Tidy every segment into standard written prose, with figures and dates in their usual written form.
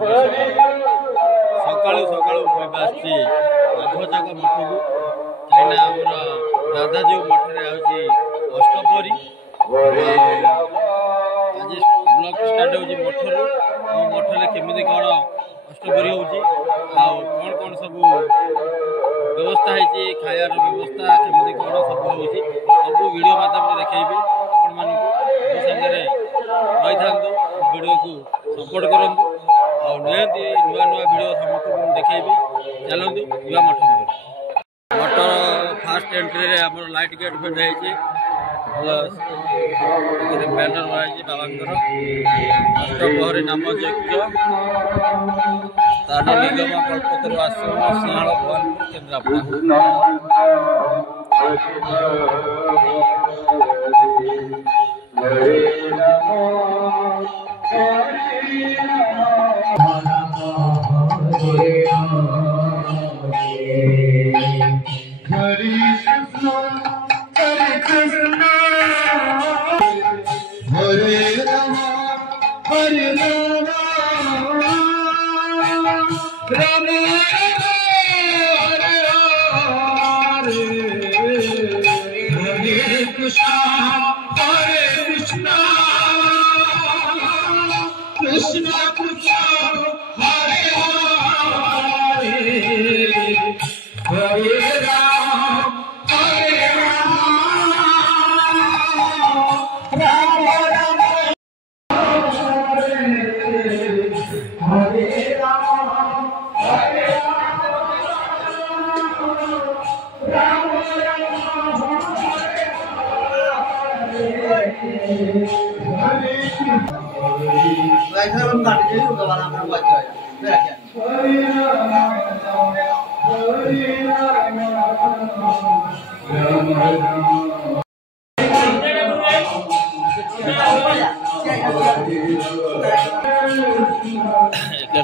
सकाळू सकाळू आसी बाघजाक मठ को कहीं आमर राधाजी मठ में अष्टपहरी आज ब्लॉक स्टार्ट हो मठर मठर केमी कौन अष्टपहरी हो कौन कौन सब व्यवस्था है खायार व्यवस्था केमी कौन सब हो सब वीडियो माध्यम देखी आपण मान सागर रही था वीडियो को सपोर्ट करूँ निहती नुआ नुआ वीडियो समस्त देखी चलती युवा मठ मठ फास्ट एंट्री रे आम लाइट गेट फेट बैनर लगे बाबा अष्टपहरी नाम यज्ञ तार निगम कल्पतरु आश्रम सिंहाल भवानपुर केन्द्रापड़ा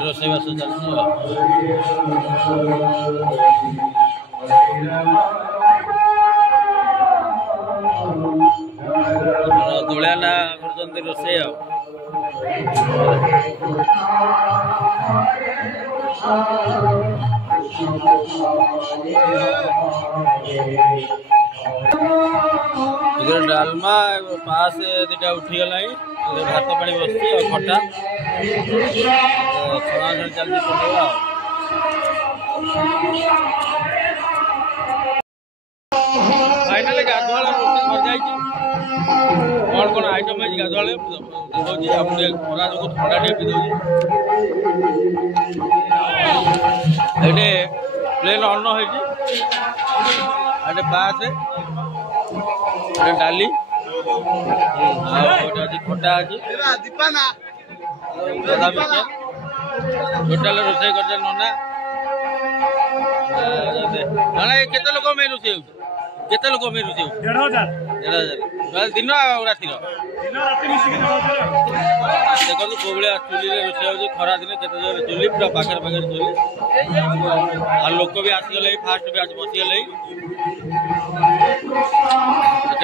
रोषेईबास चलती दुलिया ना कर रोषे डालमा पास दीटा उठीगला भात पानी बस खटा छणा छणी चलती पड़ेगा फाइनल गाधुआ रोषे कौन कौन आइटम है गाधुआ खरा जो थंडा टे पी दे प्लेन अन्न है बास डाली खटा अच्छी सादा मिक्सचर टोटाल रोषे कर नना केते लोक में रोषे केते लोक में रोषे 1,500 दिन राति देखो कौ भाया चुली रोषे हो खरा दिन के चुली पूरा पाखे पाखे चुली आ लोक भी आसीगले फास्ट भी आज बसीगले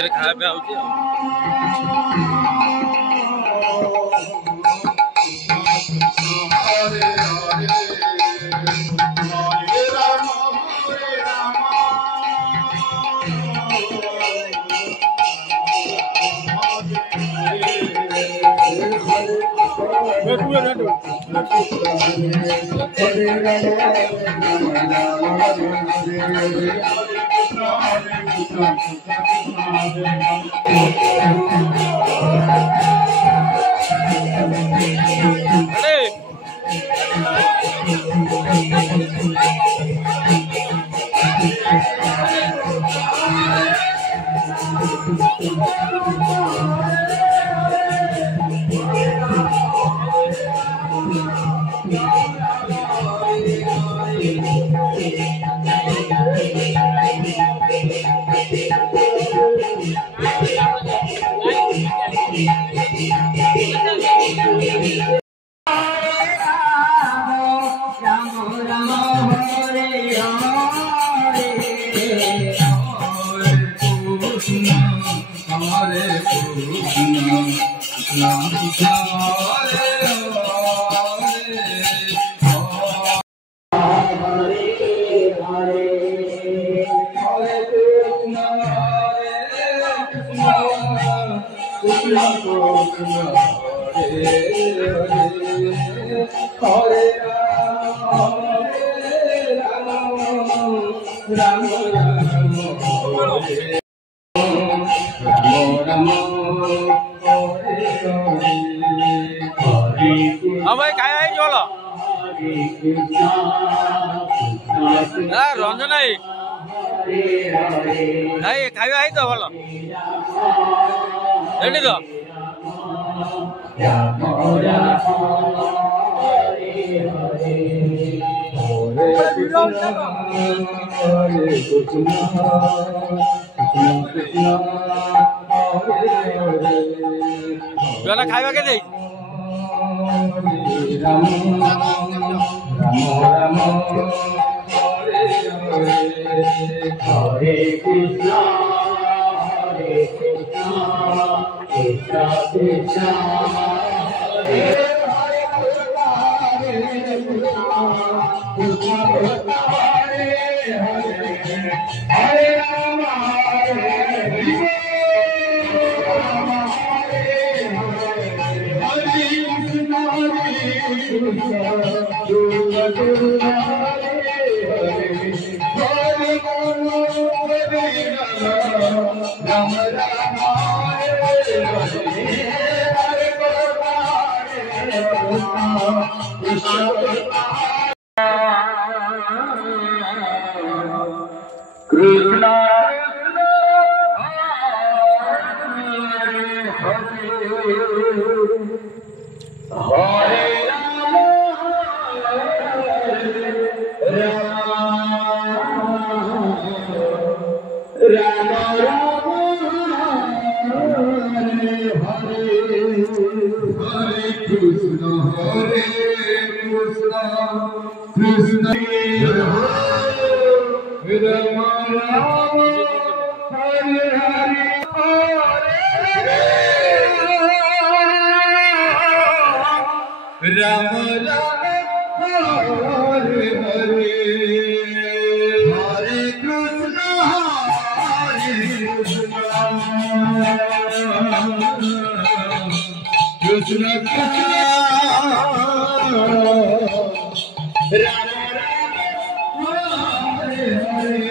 खाया पिया हो हाँ भाई खाया है चलो रंजन भाई भाई खाया है तो भल रेडी तो गला खाଇବା के दे राम राम हरे कृष्णा कृष्णा कृष्णा हरे हरे राम कृष्ण हरे राम राम राम हरे कृष्ण कृष्ण राम राम हरे हरे राम राम हरे हरे हरे कृष्ण कृष्ण कृष्ण राम राम हरे हरे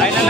फाइनल